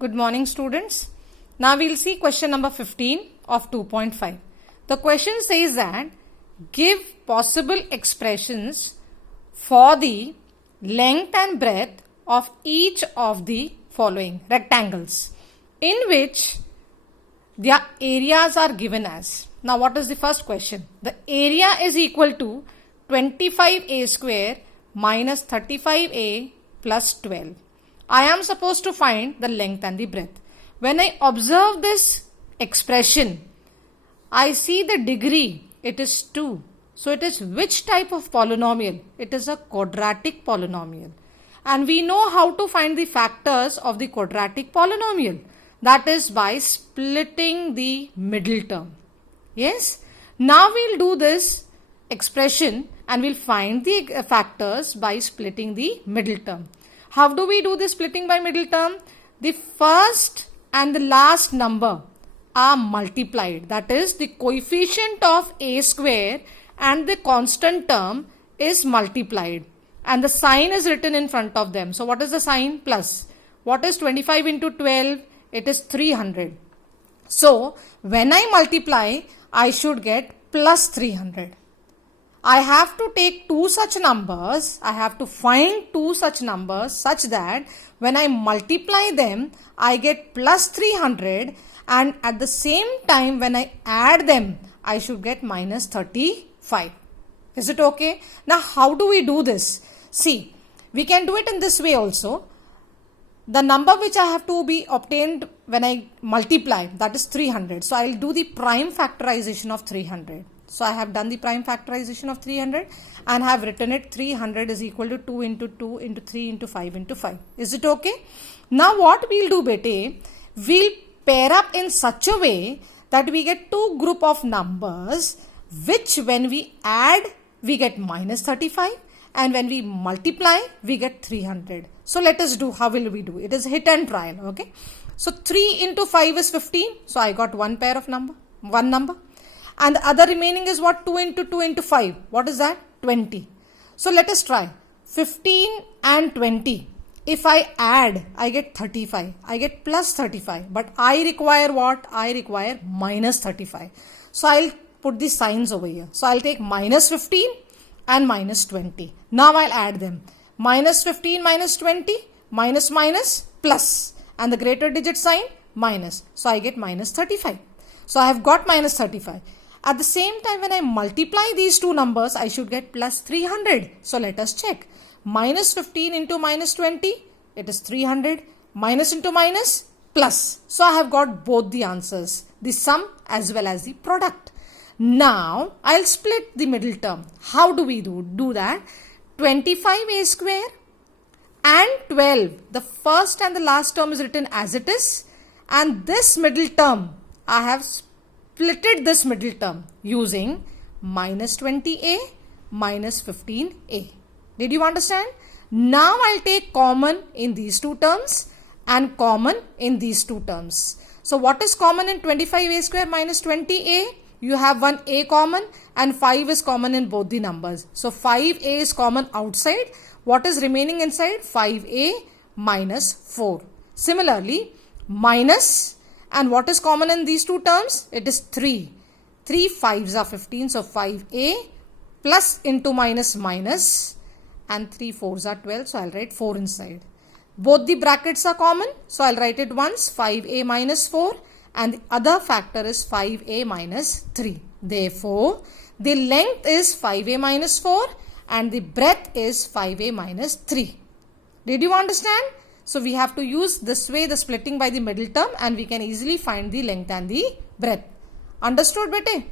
Good morning, students. Now we'll see question number 15 of 2.5. The question says that give possible expressions for the length and breadth of each of the following rectangles in which their areas are given as. Now what is the first question? The area is equal to 25a square minus 35a plus 12. I am supposed to find the length and the breadth. When I observe this expression, I see the degree, it is 2. So it is which type of polynomial? It is a quadratic polynomial. And we know how to find the factors of the quadratic polynomial. That is by splitting the middle term. Yes? Now we'll do this expression and we'll find the factors by splitting the middle term. How do we do this splitting by middle term? The first and the last number are multiplied. That is, the coefficient of a square and the constant term is multiplied. And the sign is written in front of them. So what is the sign? Plus. What is 25 into 12? It is 300. So when I multiply, I should get plus 300. I have to take two such numbers. I have to find two such numbers such that when I multiply them, I get plus 300, and at the same time when I add them, I should get minus 35. Is it okay? Now how do we do this? See, we can do it in this way also. The number which I have to be obtained when I multiply, that is 300. So I will do the prime factorization of 300. So I have done the prime factorization of 300 and have written it 300 is equal to 2 into 2 into 3 into 5 into 5. Is it okay? Now what we'll do, bete, we'll pair up in such a way that we get two group of numbers which when we add we get minus 35 and when we multiply we get 300. So let us do, how will we do? It is hit and trial, okay? So 3 into 5 is 15. So I got one number. And the other remaining is what? 2 into 2 into 5. What is that? 20. So let us try. 15 and 20. If I add, I get 35. I get plus 35. But I require what? I require minus 35. So I'll put the signs over here. So I'll take minus 15 and minus 20. Now I'll add them. Minus 15 minus 20. Minus minus plus. And the greater digit sign minus. So I get minus 35. So I have got minus 35. At the same time, when I multiply these two numbers, I should get plus 300. So let us check. Minus 15 into minus 20, it is 300. Minus into minus, plus. So I have got both the answers, the sum as well as the product. Now, I'll split the middle term. How do we do that? 25a square and 12. The first and the last term is written as it is. And this middle term, I have splitted this middle term using minus 20a minus 15a. Did you understand? Now I'll take common in these two terms and common in these two terms. So what is common in 25a square minus 20a? You have one a common and 5 is common in both the numbers. So 5a is common outside. What is remaining inside? 5a minus 4. Similarly, minus, and what is common in these two terms? It is 3. 3 5s are 15. So 5a plus into minus minus and 3 4s are 12. So I'll write 4 inside. Both the brackets are common. So I'll write it once, 5a minus 4, and the other factor is 5a minus 3. Therefore, the length is 5a minus 4 and the breadth is 5a minus 3. Did you understand? So we have to use this way, the splitting by the middle term, and we can easily find the length and the breadth. Understood, bete?